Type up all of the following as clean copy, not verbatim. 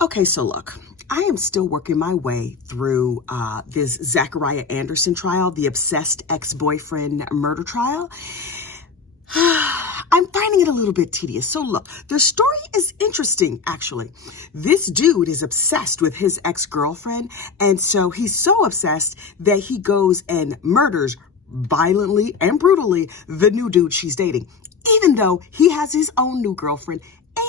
Okay, so look, I am still working my way through this Zachariah Anderson trial, the obsessed ex-boyfriend murder trial. I'm finding it a little bit tedious. So look, the story is interesting, actually. This dude is obsessed with his ex-girlfriend, and so he's so obsessed that he goes and murders violently and brutally the new dude she's dating, even though he has his own new girlfriend.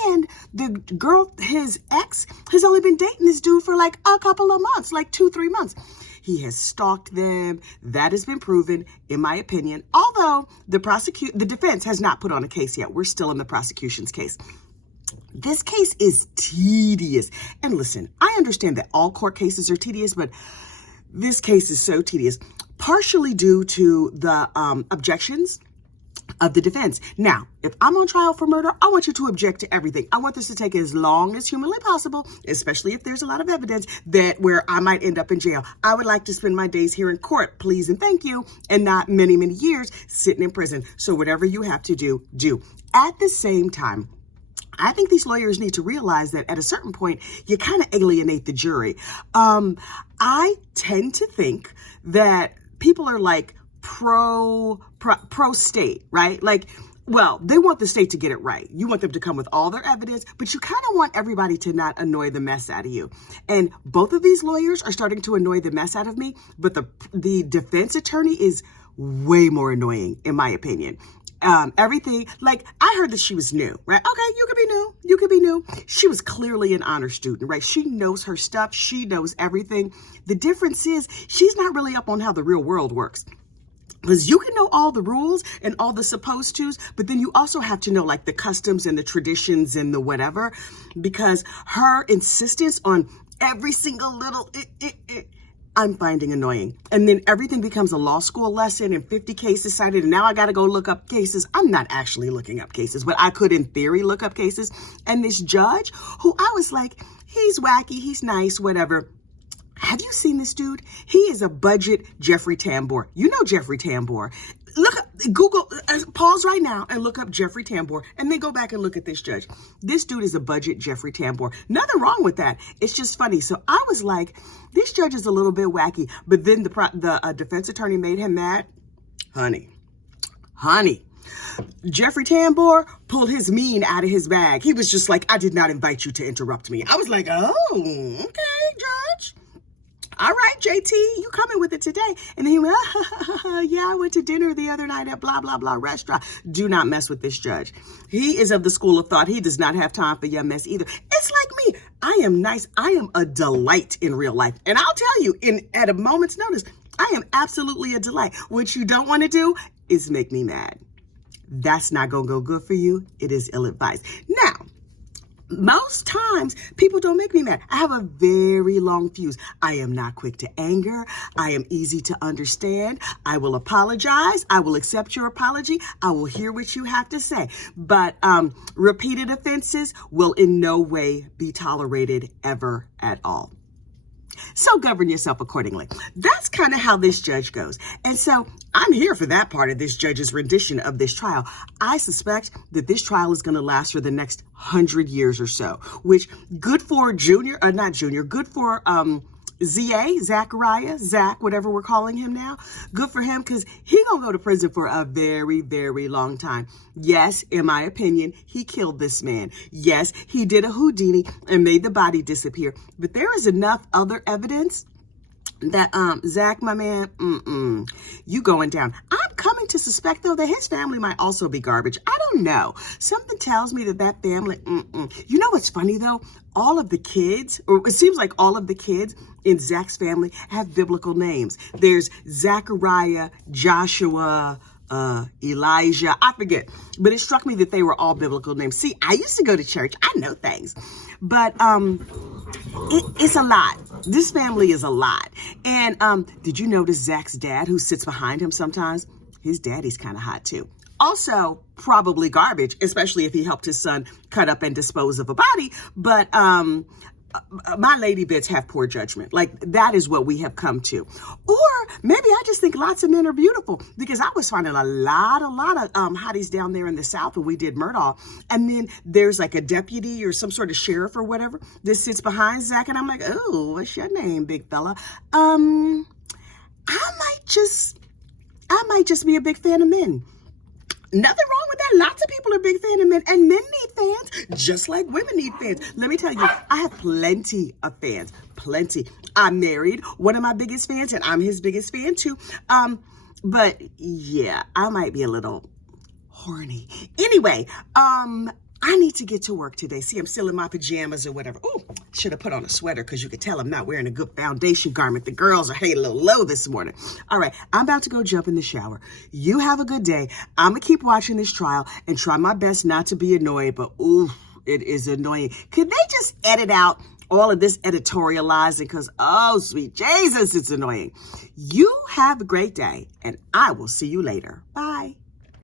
And the girl, his ex, has only been dating this dude for like a couple of months, like 2-3 months. He has stalked them. That has been proven, in my opinion, although the defense has not put on a case yet. We're still in the prosecution's case. This case is tedious. And listen, I understand that all court cases are tedious, but this case is so tedious, partially due to the objections of the defense. Now, if I'm on trial for murder, I want you to object to everything. I want this to take as long as humanly possible, especially if there's a lot of evidence that where I might end up in jail. I would like to spend my days here in court, please and thank you, and not many, many years sitting in prison. So whatever you have to do, do. At the same time, I think these lawyers need to realize that at a certain point, you kind of alienate the jury. I tend to think that people are like pro state, right? Like, well, they want the state to get it right. You want them to come with all their evidence, but you kind of want everybody to not annoy the mess out of you. And both of these lawyers are starting to annoy the mess out of me, but the defense attorney is way more annoying, in my opinion. Everything, like, I heard that she was new, right? Okay, you could be new. You could be new. She was clearly an honor student, right? She knows her stuff. She knows everything. The difference is she's not really up on how the real world works. Because you can know all the rules and all the supposed tos, but then you also have to know like the customs and the traditions and the whatever, because her insistence on every single little I'm finding annoying. And then everything becomes a law school lesson and 50 cases cited, and now I got to go look up cases. I'm not actually looking up cases, but I could in theory look up cases. And this judge, who I was like, he's wacky, he's nice, whatever. Have you seen this dude? He is a budget Jeffrey Tambor. You know Jeffrey Tambor. Look up, Google, pause right now and look up Jeffrey Tambor and then go back and look at this judge. This dude is a budget Jeffrey Tambor. Nothing wrong with that. It's just funny. So I was like, this judge is a little bit wacky, but then the defense attorney made him mad. Honey. Jeffrey Tambor pulled his mean out of his bag. He was just like, I did not invite you to interrupt me. I was like, oh, okay, judge. All right, JT, you coming with it today. And then he went, yeah, I went to dinner the other night at blah, blah, blah restaurant. Do not mess with this judge. He is of the school of thought. He does not have time for your mess either. It's like me. I am nice. I am a delight in real life. And I'll tell you, at a moment's notice, I am absolutely a delight. What you don't want to do is make me mad. That's not going to go good for you. It is ill-advised. Now, most times, people don't make me mad. I have a very long fuse. I am not quick to anger. I am easy to understand. I will apologize. I will accept your apology. I will hear what you have to say. But repeated offenses will in no way be tolerated ever at all. So govern yourself accordingly. That's kind of how this judge goes. And so I'm here for that part of this judge's rendition of this trial. I suspect that this trial is going to last for the next 100 years or so, which good for good for Zachariah, Zach, whatever we're calling him now. Good for him, because he gonna go to prison for a very, very long time. Yes, in my opinion, he killed this man. Yes, he did a Houdini and made the body disappear. But there is enough other evidence that Zach, my man, you going down. I'm coming to suspect, though, that his family might also be garbage. I don't know. Something tells me that family, You know what's funny, though? All of the kids, or it seems like all of the kids in Zach's family have biblical names. There's Zachariah, Joshua, Elijah, I forget. But it struck me that they were all biblical names. See, I used to go to church. I know things. But it's a lot. This family is a lot. And did you notice Zach's dad, who sits behind him sometimes? His daddy's kind of hot, too. Also, probably garbage, especially if he helped his son cut up and dispose of a body. But my lady bits have poor judgment. Like, that is what we have come to. Or maybe I just think lots of men are beautiful, because I was finding a lot of hotties down there in the South when we did Murdaugh. And then there's like a deputy or some sort of sheriff or whatever that sits behind Zach, and I'm like, oh, what's your name, big fella? I might just be a big fan of men. Nothing wrong with that. Lots of people are big fan of men, and men need fans just like women need fans. Let me tell you, I have plenty of fans, plenty. I'm married, one of my biggest fans, and I'm his biggest fan too. But yeah, I might be a little horny. Anyway, I need to get to work today. See, I'm still in my pajamas or whatever. Oh, should have put on a sweater, because you could tell I'm not wearing a good foundation garment. The girls are hanging a little low this morning. All right, I'm about to go jump in the shower. You have a good day. I'm going to keep watching this trial and try my best not to be annoyed, but ooh, it is annoying. Could they just edit out all of this editorializing? Because, oh, sweet Jesus, it's annoying. You have a great day, and I will see you later. Bye.